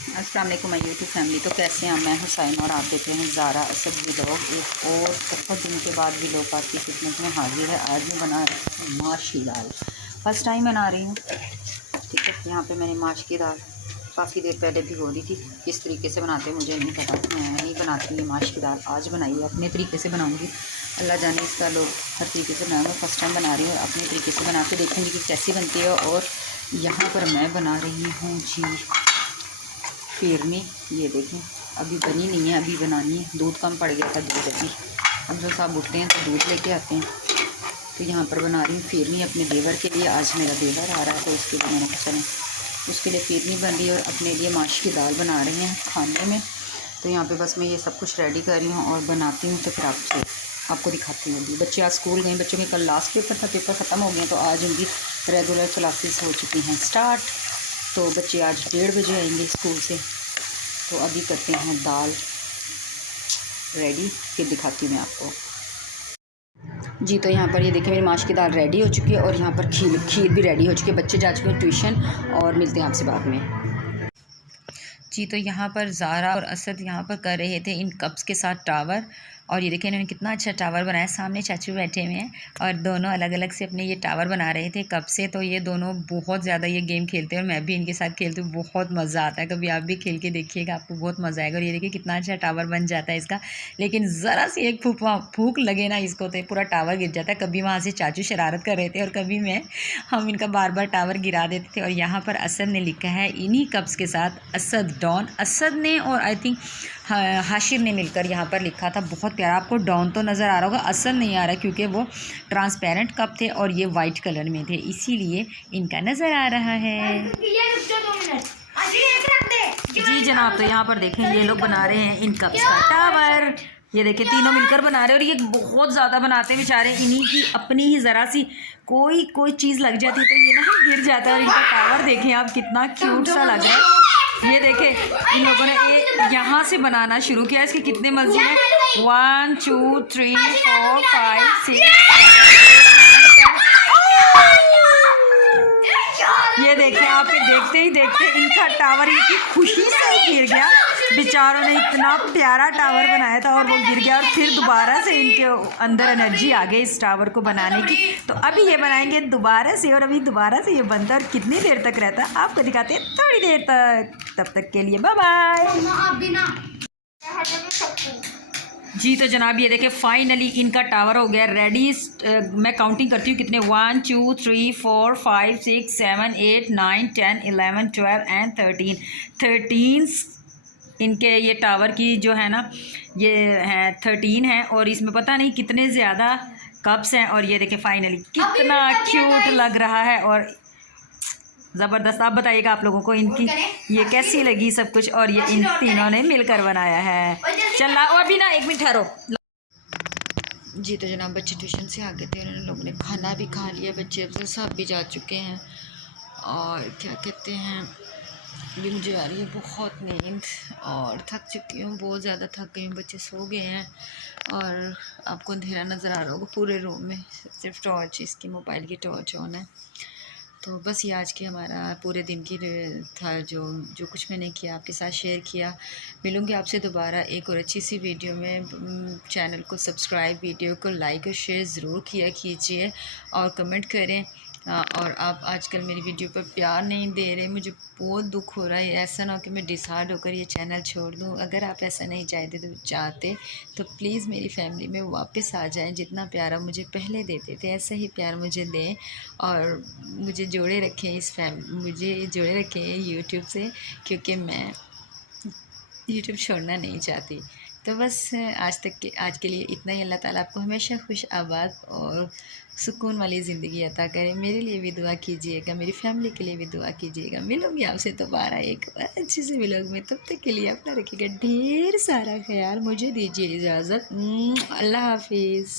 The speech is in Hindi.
अस्सलाम वालेकुम माय यूट्यूब फैमिली। तो कैसे हैं? मैं हुसैन और आप देख रहे हैं ज़ारा असद व्लॉग। एक और बहुत दिन के बाद व्लॉग आपकी खिदमत में हाजिर है। आज मैं बना रही हूँ माश की दाल। फर्स्ट टाइम बना रही हूँ, ठीक है। यहाँ पे मैंने माश की दाल काफ़ी देर पहले भिगो दी थी। किस तरीके से बनाते हैं मुझे नहीं पता, मैं नहीं बनाती ये माश की दाल। आज बनाई है, अपने तरीके से बनाऊँगी। अल्लाह जाने इसका लोग हर तरीके से बनाऊँगा। फर्स्ट टाइम बना रही हूँ, अपने तरीके से बना के देखूँगी कि कैसी बनती है। और यहाँ पर मैं बना रही हूँ जी फिरनी। ये देखें, अभी बनी नहीं है, अभी बनानी है। दूध कम पड़ गया था, दूध अभी हम जो साहब उठते हैं तो दूध लेके आते हैं। तो यहाँ पर बना रही हूँ फिरनी अपने देवर के लिए। आज मेरा देवर आ रहा है तो उसके लिए मैंने कहा चलें उसके लिए फिरनी बन रही है और अपने लिए माश की दाल बना रहे हैं खाने में। तो यहाँ पे बस मैं ये सब कुछ रेडी कर रही हूँ और बनाती हूँ, तो फिर आपको दिखाती हूँ। अभी बच्चे आज स्कूल गए, बच्चों के कल लास्ट पेपर था, पेपर ख़त्म हो गए। तो आज उनकी रेगुलर क्लासेस हो चुकी हैं स्टार्ट। तो बच्चे आज 1:30 बजे आएंगे स्कूल से। तो अभी करते हैं दाल रेडी, फिर दिखाती हूँ मैं आपको जी। तो यहाँ पर ये देखिए मेरी माश की दाल रेडी हो चुकी है और यहाँ पर खीर भी रेडी हो चुकी है। बच्चे जा चुके हैं ट्यूशन और मिलते हैं आपसे बाद में जी। तो यहाँ पर ज़ारा और असद यहाँ पर कर रहे थे इन कप्स के साथ टावर। और ये देखिए इन्होंने कितना अच्छा टावर बनाया। सामने चाचू बैठे हुए हैं और दोनों अलग अलग से अपने ये टावर बना रहे थे कप से। तो ये दोनों बहुत ज़्यादा ये गेम खेलते हैं और मैं भी इनके साथ खेलती हूँ। बहुत मज़ा आता है, कभी आप भी खेल के देखिएगा, आपको बहुत मज़ा आएगा। और ये देखिए कितना अच्छा टावर बन जाता है इसका। लेकिन ज़रा सी एक फूक लगे ना इसको तो पूरा टावर गिर जाता है। कभी वहाँ से चाचू शरारत कर रहे थे और कभी मैं हम इनका बार बार टावर गिरा देते थे। और यहाँ पर असद ने लिखा है इन्हीं कप्स के साथ असद डॉन। असद ने और आई थिंक हाशिर ने मिलकर यहाँ पर लिखा था। बहुत प्यारा। आपको डॉन तो नज़र आ रहा होगा, असद नहीं आ रहा क्योंकि वो ट्रांसपेरेंट कप थे और ये वाइट कलर में थे, इसीलिए इनका नज़र आ रहा है जी जनाब। तो यहाँ पर देखें ये लोग बना रहे हैं इन कप्स का टावर। ये देखें तीनों मिलकर बना रहे हैं और ये बहुत ज़्यादा बनाते हैं बेचारे। इन्हीं की अपनी ही ज़रा सी कोई चीज़ लग जाती है तो ये ना गिर जाता है। और इनका टावर देखें आप, कितना क्यूट सा लग रहा है। ये देखें इन लोगों ने यहाँ से बनाना शुरू किया। इसके कितने मंजिल हैं? 1 2 3 4 5 6 ये देखें आप, देखते ही देखते इनका टावर इतनी खुशी से गिर गया। बेचारों ने इतना प्यारा टावर बनाया था और वो गिर गया। और फिर दोबारा से इनके अंदर एनर्जी आ गई इस टावर को बनाने की। तो अभी ये बनाएंगे दोबारा से और अभी दोबारा से ये बनता है। और कितनी देर तक रहता है आपको दिखाते हैं थोड़ी देर तक। तब तक के लिए बाय बाय जी। तो जनाब ये देखें फाइनली इनका टावर हो गया रेडी। मैं काउंटिंग करती हूँ कितने, 1 2 3 4 5 6 7 8 9 10 11 12 एंड 13 इनके ये टावर की जो है ना ये हैं 13 हैं। और इसमें पता नहीं कितने ज़्यादा कप्स हैं। और ये देखें फाइनली कितना क्यूट लग रहा है और ज़बरदस्त। आप बताइएगा आप लोगों को इनकी ये कैसी लगी सब कुछ। और ये इन तीनों ने मिलकर बनाया है। चला और अभी ना 1 मिनट ठहरो जी। तो जनाब बच्चे ट्यूशन से आ गए थे, उन्होंने लोगों ने खाना भी खा लिया, बच्चे अब सब भी जा चुके हैं। और क्या कहते हैं, अभी मुझे आ रही है बहुत नींद और थक चुकी हूँ, बहुत ज़्यादा थक गई हूँ। बच्चे सो गए हैं और आपको अंधेरा नज़र आ रहा होगा पूरे रूम में, सिर्फ टॉर्च इसकी मोबाइल की टॉर्च ऑन है। तो बस ये आज की हमारा पूरे दिन की था जो कुछ मैंने किया आपके साथ शेयर किया। मिलूँगी आपसे दोबारा एक और अच्छी सी वीडियो में। चैनल को सब्सक्राइब, वीडियो को लाइक और शेयर ज़रूर किया कीजिए और कमेंट करें। और आप आजकल मेरी वीडियो पर प्यार नहीं दे रहे, मुझे बहुत दुख हो रहा है। ऐसा ना हो कि मैं डिसाइड होकर ये चैनल छोड़ दूँ। अगर आप ऐसा नहीं चाहते तो प्लीज़ मेरी फैमिली में वापस आ जाएं। जितना प्यार आप मुझे पहले देते थे ऐसा ही प्यार मुझे दें और मुझे जोड़े रखें मुझे जोड़े रखें यूट्यूब से, क्योंकि मैं यूट्यूब छोड़ना नहीं चाहती। तो बस आज के लिए इतना ही। अल्लाह ताला आपको हमेशा खुश आबाद और सुकून वाली ज़िंदगी अता करे। मेरे लिए भी दुआ कीजिएगा, मेरी फैमिली के लिए भी दुआ कीजिएगा। मिलूँगी आपसे दोबारा एक अच्छी सी व्लॉग में। तब तक के लिए अपना रखिएगा ढेर सारा ख्याल। मुझे दीजिए इजाज़त। अल्लाह हाफिज़।